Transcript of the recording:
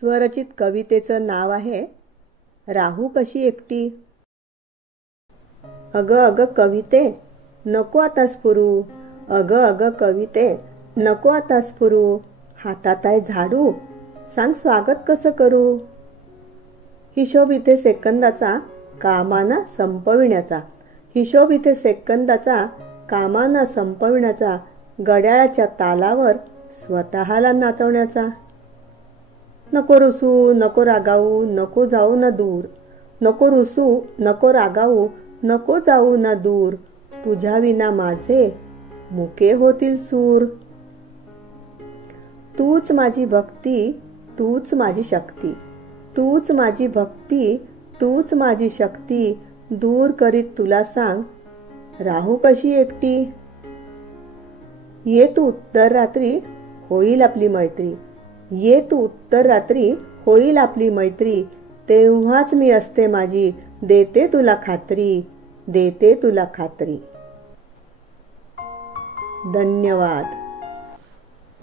स्वरचित कवितेचं नाव आहे राहू कशी एकटी। अगं अगं कविते नको आता स्फुरू, अगं अगं कविते नको आता स्फुरू, हातात आहे झाडू सांग स्वागत कसं करू। हिशोब इथे सेकंदाचा कामाना संपविण्याचा, हिशोब इथे सेकंदाचा कामाना संपविण्याचा, घड्याळाच्या तालावर स्वतःला नाचवण्याचा। नको रुसू नको रागावू नको जाऊ ना दूर, नको रुसू नको रागावू नको जाऊ ना दूर, तुझ्या विना माझे मुके होतील सूर। तूच माझी भक्ती तूच माझी शक्ती, तूच माझी भक्ती तूच माझी शक्ती, दूर करीत तुला सांग राहू कशी एकटी। ये तू उत्तर रात्री होईल आपली मैत्री, ये तू उत्तर रात्री होईल आपली मैत्री, तेव्हाच मी असते माझी देते तुला खात्री, देते तुला खात्री। धन्यवाद।